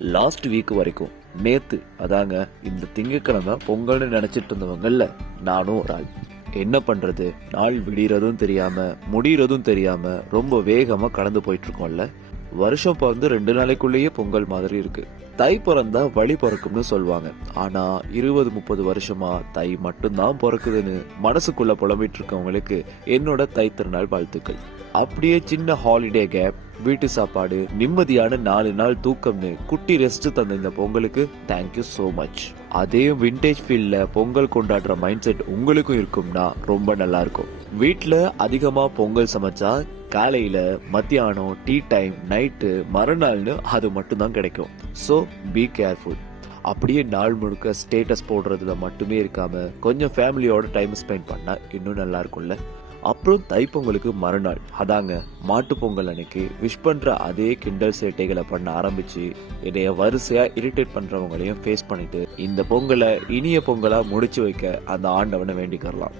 Last week வரைக்கும் நேத்து அதாங்க இந்த திங்கட்கிழமை பொங்கல்னு நினைச்சிட்டு இருந்தவங்கல்ல நானும் ஒரு ஆள். என்ன பண்றது, நாள் விடியறதும் தெரியாம முடியறதும் தெரியாம ரொம்ப வேகமா கடந்து போயிட்டு இருக்கோம்ல. வருஷம் பிறந்து 2 நாளைக்குள்ளேயே பொங்கல் மாதிரி இருக்கு. தை பிறந்தா வழி பிறக்கும்னு சொல்லுவாங்க. ஆனா 20-30 வருஷமா தை மட்டும்தான் பிறக்குதுன்னு மனசுக்குள்ள புலம்பிட்டு இருக்கவங்களுக்கு என்னோட தை திருநாள் வாழ்த்துக்கள். அப்படியே சின்ன ஹாலிடே கேப், வீட்டு சாப்பாடு, நிம்மதியான 4 நாள் தூக்கம்னு குட்டி ரெஸ்ட் தந்த இந்த பொங்கலுக்கு தேங்க்யூ சோ மச். அதே விண்டேஜ் ஃபீல்ட்ல பொங்கல் கொண்டாடுற மைண்ட் செட் உங்களுக்கும் இருக்கும்னா ரொம்ப நல்லா இருக்கும். வீட்டுல அதிகமா பொங்கல் சமைச்சா காலையில, மத்தியானம், டீ டைம், நைட்டு, மறுநாள்னு அது மட்டும் தான் கிடைக்கும். So be careful. அப்படியே நாள் முழுக்க ஸ்டேட்டஸ் போடுறதுல மட்டுமே இருக்காம கொஞ்சம் ஃபேமிலியோட டைம் ஸ்பெண்ட் பண்ணா இன்னும் நல்லா இருக்கும்ல. அப்புறம் தைப்பொங்கலுக்கு மறுநாள் அதாங்க மாட்டு பொங்கல் அன்னைக்கு விஷ் பண்ற அதே கிண்டல் சேட்டைகளை பண்ண ஆரம்பிச்சு இதைய வரிசையா இரிட்டேட் பண்றவங்களையும் ஃபேஸ் பண்ணிட்டு இந்த பொங்கலை இனிய பொங்கலா முடிச்சு வைக்க அந்த ஆண்டவனை வேண்டிக்கிறலாம்.